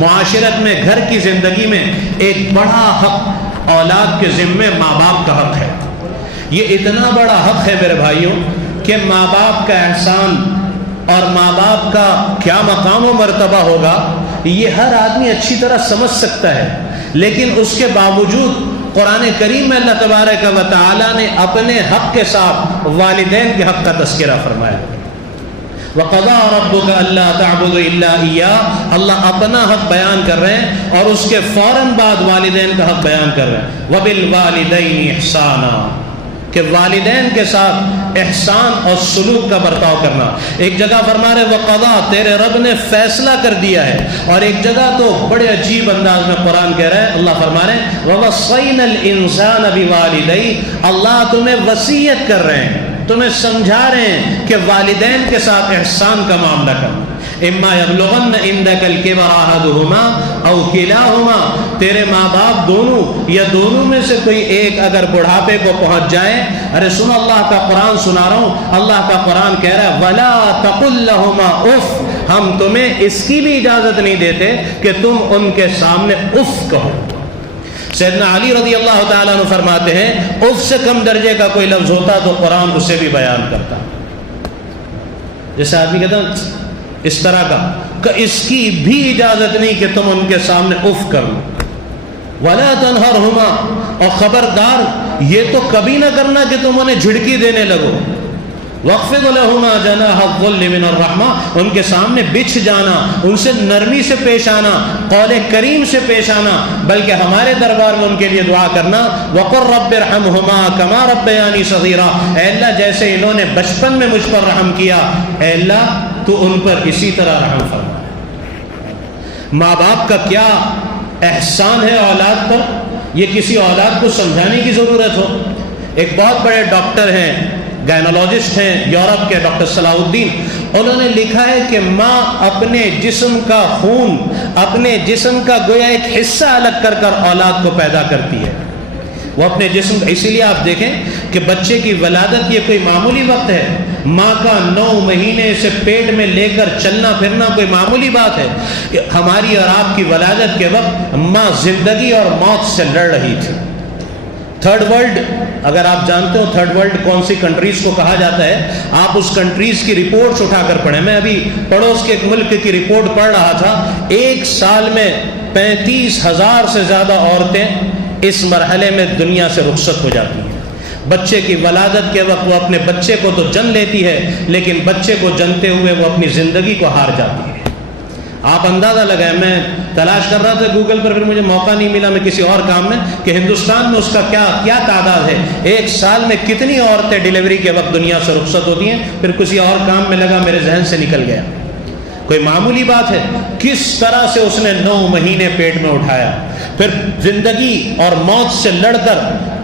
معاشرت میں، گھر کی زندگی میں ایک بڑا حق اولاد کے ذمے ماں باپ کا حق ہے۔ یہ اتنا بڑا حق ہے میرے بھائیوں کہ ماں باپ کا احسان اور ماں باپ کا کیا مقام و مرتبہ ہوگا یہ ہر آدمی اچھی طرح سمجھ سکتا ہے، لیکن اس کے باوجود قرآن کریم میں اللہ تبارک و تعالیٰ نے اپنے حق کے ساتھ والدین کے حق کا تذکرہ فرمایا۔ وَقَضَىٰ رَبُّكَ أَلَّا تَعْبُدُوا إِلَّا إِيَّاهُ، اللہ اپنا حق بیان کر رہے ہیں اور اس کے فوراً بعد والدین کا حق بیان کر رہے ہیں۔ وَبِالْوَالِدَيْنِ إِحْسَانًا، کہ والدین کے ساتھ احسان اور سلوک کا برتاؤ کرنا۔ ایک جگہ فرما رہے وَقَضَىٰ، تیرے رب نے فیصلہ کر دیا ہے، اور ایک جگہ تو بڑے عجیب انداز میں قرآن کہہ رہا ہے، اللہ فرما رہے ہیں وَوَصَّيْنَا الْإِنسَانَ بِوَالِدَيْهِ، اللہ تمہیں وصیت کر رہے ہیں، تمہیں سمجھا رہے ہیں کہ والدین کے ساتھ احسان کا معاملہ کرنا۔ اما یبلغن عندک الکبر احدہما او کلاہما، تیرے ماں باپ دونوں یا دونوں میں سے کوئی ایک اگر بڑھاپے کو پہنچ جائے، ارے سنو اللہ کا قرآن سنا رہا ہوں، اللہ کا قرآن کہہ رہا ہے ولا تقل لہما اف، ہم تمہیں اس کی بھی اجازت نہیں دیتے کہ تم ان کے سامنے اف کہو۔ سیدنا علی رضی اللہ تعالیٰ عنہ فرماتے ہیں اف سے کم درجے کا کوئی لفظ ہوتا تو قرآن اسے بھی بیان کرتا۔ جیسے آدمی کہتا ہے اس طرح کا کہ اس کی بھی اجازت نہیں کہ تم ان کے سامنے اف کرو۔ وَلَا تَنْهَرْهُمَا، اور خبردار یہ تو کبھی نہ کرنا کہ تم انہیں جھڑکی دینے لگو۔ وَاخْفِضْ لَهُمَا جَنَاحَ الذُّلِّ مِنَ الرَّحْمَةِ، ان کے سامنے بچھ جانا، ان سے نرمی سے پیش آنا، قول کریم سے پیش آنا، بلکہ ہمارے دربار میں ان کے لیے دعا کرنا وَقُلْ رَبِّ ارْحَمْهُمَا كَمَا رَبَّيَانِي صَغِيرًا، اے اللہ جیسے انہوں نے بچپن میں مجھ پر رحم کیا، اے اللہ تو ان پر اسی طرح رحم فرما۔ ماں باپ کا کیا احسان ہے اولاد پر، یہ کسی اولاد کو سمجھانے کی ضرورت ہو۔ ایک بہت بڑے ڈاکٹر ہیں، گائنولوجسٹ ہیں یورپ کے، ڈاکٹر صلاح الدین، انہوں نے لکھا ہے کہ ماں اپنے جسم کا خون، اپنے جسم کا گویا ایک حصہ الگ کر کر اولاد کو پیدا کرتی ہے۔ وہ اپنے جسم، اسی لیے آپ دیکھیں کہ بچے کی ولادت یہ کوئی معمولی وقت ہے، ماں کا 9 مہینے سے پیٹ میں لے کر چلنا پھرنا کوئی معمولی بات ہے۔ ہماری اور آپ کی ولادت کے وقت ماں زندگی اور موت سے لڑ رہی تھی۔ تھرڈ ورلڈ، اگر آپ جانتے ہو تھرڈ ورلڈ کون سی کنٹریز کو کہا جاتا ہے، آپ اس کنٹریز کی رپورٹس اٹھا کر پڑھیں۔ میں ابھی پڑوس کے ایک ملک کی رپورٹ پڑھ رہا تھا، ایک سال میں 35,000 سے زیادہ عورتیں اس مرحلے میں دنیا سے رخصت ہو جاتی ہیں۔ بچے کی ولادت کے وقت وہ اپنے بچے کو تو جن لیتی ہے، لیکن بچے کو جنتے ہوئے وہ اپنی زندگی کو ہار جاتی ہے۔ آپ اندازہ لگائیں، میں تلاش کر رہا تھا گوگل پر، پھر مجھے موقع نہیں ملا، میں کسی اور کام میں، کہ ہندوستان میں اس کا کیا تعداد ہے، ایک سال میں کتنی عورتیں ڈیلیوری کے وقت دنیا سے رخصت ہوتی ہیں۔ پھر کسی اور کام میں لگا، میرے ذہن سے نکل گیا۔ کوئی معمولی بات ہے، کس طرح سے اس نے 9 مہینے پیٹ میں اٹھایا، پھر زندگی اور موت سے لڑ کر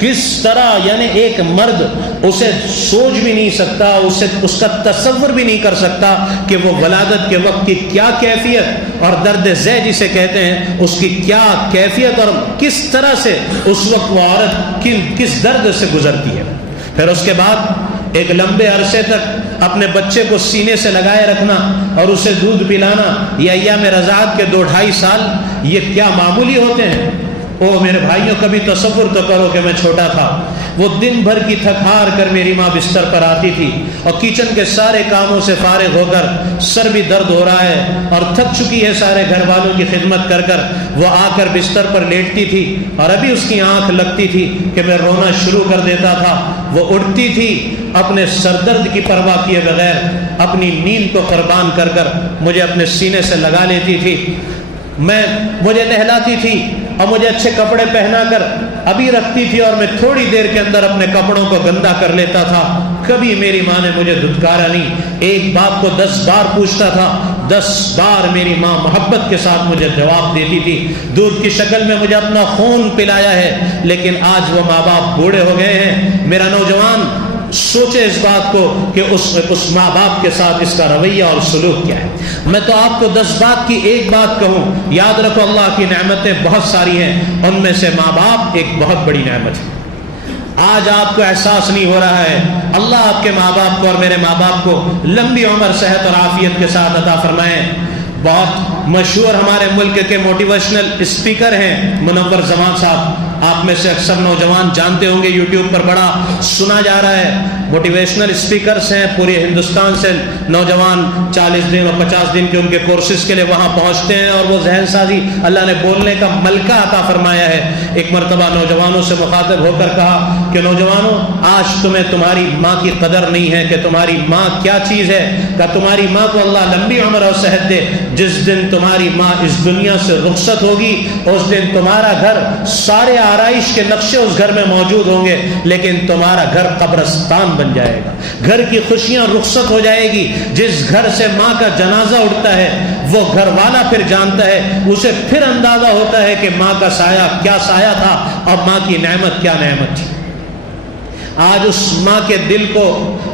کس طرح، یعنی ایک مرد اسے سوچ بھی نہیں سکتا، اس کا تصور بھی نہیں کر سکتا کہ وہ ولادت کے وقت کی کیا کیفیت اور درد ذہ جسے کہتے ہیں اس کی کیا کیفیت، اور کس طرح سے اس وقت وہ عورت کس درد سے گزرتی ہے۔ پھر اس کے بعد ایک لمبے عرصے تک اپنے بچے کو سینے سے لگائے رکھنا اور اسے دودھ پلانا، یہ ایام رضاعت کے 2-2.5 سال، یہ کیا معمولی ہوتے ہیں؟ او میرے بھائیوں، کبھی تصور تو کرو کہ میں چھوٹا تھا، وہ دن بھر کی تھک ہار کر میری ماں بستر پر آتی تھی اور کچن کے سارے کاموں سے فارغ ہو کر، سر بھی درد ہو رہا ہے اور تھک چکی ہے سارے گھر والوں کی خدمت کر کر، وہ آ کر بستر پر لیٹتی تھی اور ابھی اس کی آنکھ لگتی تھی کہ میں رونا شروع کر دیتا تھا۔ وہ اٹھتی تھی اپنے سردرد کی پرواہ کیے بغیر، اپنی نیند کو قربان کر کر مجھے اپنے سینے سے لگا لیتی تھی، مجھے نہلاتی تھی اور مجھے اچھے کپڑے پہنا کر ابھی رکھتی تھی، اور میں تھوڑی دیر کے اندر اپنے کپڑوں کو گندا کر لیتا تھا۔ کبھی میری ماں نے مجھے دھتکارا نہیں، ایک بات کو 10 بار پوچھتا تھا، 10 بار میری ماں محبت کے ساتھ مجھے جواب دیتی تھی، دودھ کی شکل میں مجھے اپنا خون پلایا ہے۔ لیکن آج وہ ماں باپ بوڑھے ہو گئے ہیں۔ میرا نوجوان سوچے اس بات کو کہ اس ماں باپ کے ساتھ اس کا رویہ اور سلوک کیا ہے۔ میں تو آپ کو 10 بات کی ایک بات کہوں، یاد رکھو اللہ کی نعمتیں بہت ساری ہیں، ان میں سے ماں باپ ایک بہت بڑی نعمت ہے۔ آج آپ کو احساس نہیں ہو رہا ہے، اللہ آپ کے ماں باپ کو اور میرے ماں باپ کو لمبی عمر، صحت اور عافیت کے ساتھ عطا فرمائے۔ بہت مشہور ہمارے ملک کے موٹیویشنل اسپیکر ہیں منور زمان صاحب، آپ میں سے اکثر نوجوان جانتے ہوں گے، یوٹیوب پر بڑا سنا جا رہا ہے۔ موٹیویشنل اسپیکرز ہیں، پورے ہندوستان سے نوجوان 40 دن اور 50 دن کے ان کے کورسز کے لیے وہاں پہنچتے ہیں، اور وہ ذہن سازی اللہ نے بولنے کا ملکہ عطا فرمایا ہے۔ ایک مرتبہ نوجوانوں سے مخاطب ہو کر کہا کہ نوجوانوں، آج تمہیں تمہاری ماں کی قدر نہیں ہے کہ تمہاری ماں کیا چیز ہے، کہ تمہاری ماں کو اللہ لمبی عمر اور صحت دے۔ جس دن تمہاری ماں اس دنیا سے رخصت ہوگی، اس دن تمہارا گھر سارے آرائش کے نقشے اس گھر میں موجود ہوں گے، لیکن تمہارا گھر قبرستان بن جائے گا۔ گھر کی خوشیاں رخصت ہو جائے گی۔ جس گھر سے ماں کا جنازہ اٹھتا ہے وہ گھر والا پھر جانتا ہے، اسے پھر اندازہ ہوتا ہے کہ ماں کا سایہ کیا سایہ تھا اور ماں کی نعمت کیا نعمت تھی۔ آج اس ماں کے دل کو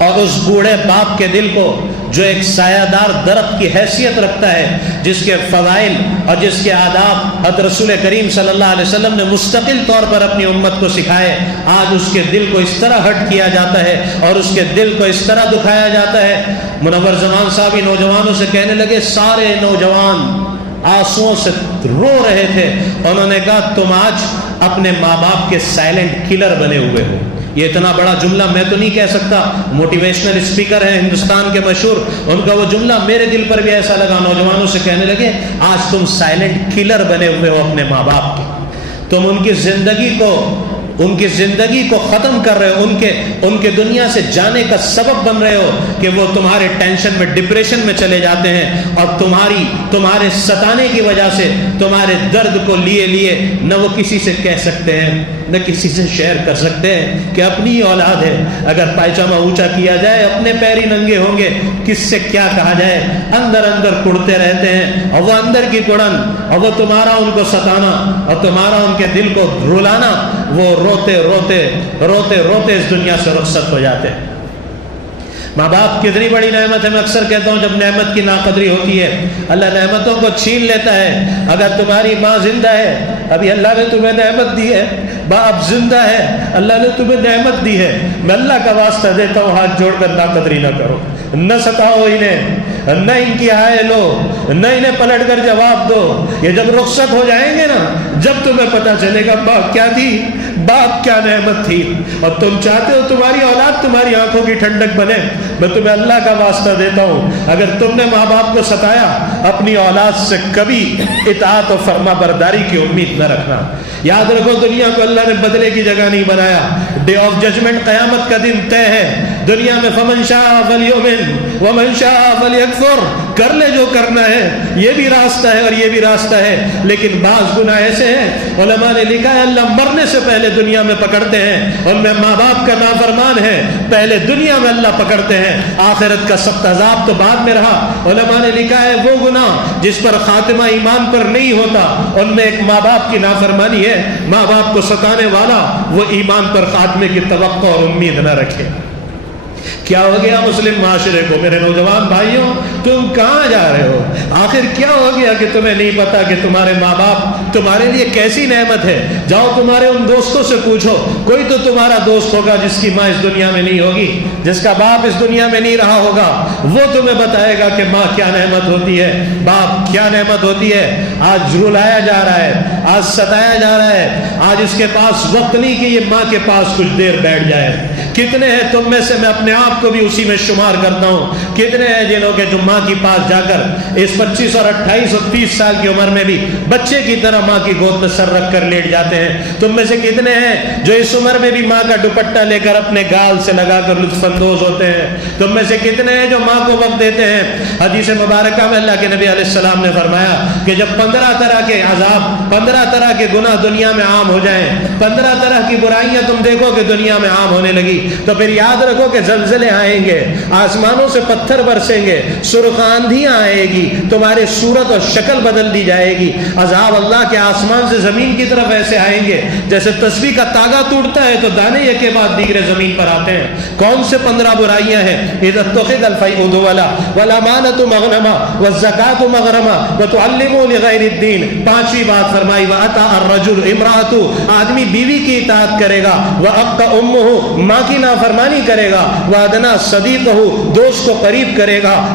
اور اس بوڑھے باپ کے دل کو جو ایک سایہ دار درخت کی حیثیت رکھتا ہے، جس کے فضائل اور جس کے آداب حضرت رسول کریم صلی اللہ علیہ وسلم نے مستقل طور پر اپنی امت کو سکھائے، آج اس کے دل کو اس طرح ہٹ کیا جاتا ہے اور اس کے دل کو اس طرح دکھایا جاتا ہے۔ منور زمان صاحب ہی نوجوانوں سے کہنے لگے، سارے نوجوان آنسوؤں سے رو رہے تھے، انہوں نے کہا تم آج اپنے ماں باپ کے سائلنٹ کلر بنے ہوئے ہو۔ یہ اتنا بڑا جملہ میں تو نہیں کہہ سکتا، موٹیویشنل اسپیکر ہیں ہندوستان کے مشہور، ان کا وہ جملہ میرے دل پر بھی ایسا لگا۔ نوجوانوں سے کہنے لگے، آج تم سائلنٹ کلر بنے ہوئے ہو اپنے ماں باپ کے، تم ان کی زندگی کو ختم کر رہے ہو، ان کے دنیا سے جانے کا سبب بن رہے ہو کہ وہ تمہارے ٹینشن میں، ڈپریشن میں چلے جاتے ہیں، اور تمہارے ستانے کی وجہ سے تمہارے درد کو لیے نہ وہ کسی سے کہہ سکتے ہیں نہ کسی سے شیئر کر سکتے ہیں کہ اپنی ہی اولاد ہے، اگر پائجامہ اونچا کیا جائے اپنے پیر ہی ننگے ہوں گے، کس سے کیا کہا جائے، اندر کڑتے رہتے ہیں، اور وہ اندر کی کڑن اور وہ تمہارا ان کو ستانا اور تمہارا ان کے دل کو رلانا، وہ روتے روتے اس دنیا سے رخصت ہو جاتے ہیں۔ ماں باپ کتنی بڑی نعمت ہے، میں اکثر کہتا ہوں جب نعمت کی ناقدری ہوتی ہے اللہ نعمتوں کو چھین لیتا ہے۔ اگر تمہاری ماں زندہ ہے، ابھی اللہ نے تمہیں نعمت دی ہے، باپ زندہ ہے، اللہ نے تمہیں نعمت دی ہے، میں اللہ کا واسطہ دیتا ہوں ہاتھ جوڑ کر ناقدری نہ کرو، نہ ستاؤ انہیں، نہ ان کی ہائے لو، نہ انہیں پلٹ کر جواب دو۔ یہ جب رخصت ہو جائیں گے نا، جب تمہیں پتہ چلے گا باپ کیا تھی، باپ کیا نعمت تھی، اور تم چاہتے ہو تمہاری اولاد تمہاری آنکھوں کی ٹھنڈک بنے، میں تمہیں اللہ کا واسطہ دیتا ہوں اگر تم نے ماں باپ کو ستایا، اپنی اولاد سے کبھی اطاعت و فرما برداری کی امید نہ رکھنا۔ یاد رکھو دنیا کو اللہ نے بدلے کی جگہ نہیں بنایا، ڈے آف ججمنٹ قیامت کا دن طے ہے۔ دنیا میں فمن شاء فلیؤمن ومن شاء فلیکفر، کر لے جو کرنا ہے، یہ بھی راستہ ہے اور یہ بھی راستہ ہے، لیکن بعض گناہ ایسے ہیں علماء نے لکھا ہے اللہ مرنے سے پہلے دنیا میں پکڑتے ہیں، ان میں ماں باپ کا نافرمان ہے، پہلے دنیا میں اللہ پکڑتے ہیں، آخرت کا سخت عذاب تو بعد میں رہا۔ علماء نے لکھا ہے وہ گناہ جس پر خاتمہ ایمان پر نہیں ہوتا، ان میں ایک ماں باپ کی نافرمانی ہے، ماں باپ کو ستانے والا وہ ایمان پر خاتمے کی توقع اور امید نہ رکھے۔ کیا ہو گیا مسلم معاشرے کو؟ میرے نوجوان بھائیوں، تم کہاں جا رہے ہو؟ آخر کیا ہو گیا کہ تمہیں نہیں پتا کہ تمہارے ماں باپ تمہارے لیے کیسی نعمت ہے؟ جاؤ تمہارے ان دوستوں سے پوچھو، کوئی تو تمہارا دوست ہوگا جس کی ماں اس دنیا میں نہیں ہوگی، جس کا باپ اس دنیا میں نہیں رہا ہوگا، وہ تمہیں بتائے گا کہ ماں کیا نعمت ہوتی ہے، باپ کیا نعمت ہوتی ہے۔ آج رلایا جا رہا ہے، آج ستایا جا رہا ہے، آج اس کے پاس وقت نہیں کہ یہ ماں کے پاس کچھ دیر بیٹھ جائے۔ کتنے ہیں تم میں سے، میں اپنے آپ کو بھی اسی میں شمار کرتا ہوں، کتنے ہیں جنہوں کے جو ماں کی پاس جا کر اس 25 اور 28 اور 30 سال کی عمر میں بھی بچے کی طرح ماں کی گود میں سر رکھ کر لیٹ جاتے ہیں؟ تم میں سے کتنے ہیں جو اس عمر میں بھی ماں کا دوپٹہ لے کر اپنے گال سے لگا کر لطف اندوز ہوتے ہیں؟ تم میں سے کتنے ہیں جو ماں کو وقت دیتے ہیں؟ حدیث مبارکہ میں اللہ کے نبی علیہ السلام نے فرمایا کہ جب 15 طرح کے عذاب، 15 طرح کے گناہ دنیا میں عام ہو جائیں، 15 طرح کی برائیاں تم دیکھو کہ دنیا میں عام ہونے لگی، تو پھر یاد رکھو کہ زلزلے آئیں گے، آسمانوں سے پتھر برسیں گے، سرخ آندھیاں آئے گی، تمہاری صورت اور شکل بدل دی جائے گی۔ عذاب اللہ کے آسمان سے زمین کی طرف ایسے آئیں گے جیسے تسبیح کا تاگا ٹوٹتا ہے تو دانے ایک کے بعد دیگرے زمین پر آتے ہیں۔ کون سے 15 برائیاں ہیں؟ اذا اتخذ الفیء دولا والامانۃ مغنما والزکاۃ مغرما وتعلموا لغیر الدین۔ پانچویں بات فرمائی واطاع الرجل امرأۃ، آدمی بیوی کی اطاعت کرے گا، واق امہ، ماں کی نافرمانی کرے گا، وادنا صدیقہ، دوست کو قریب کرے گا،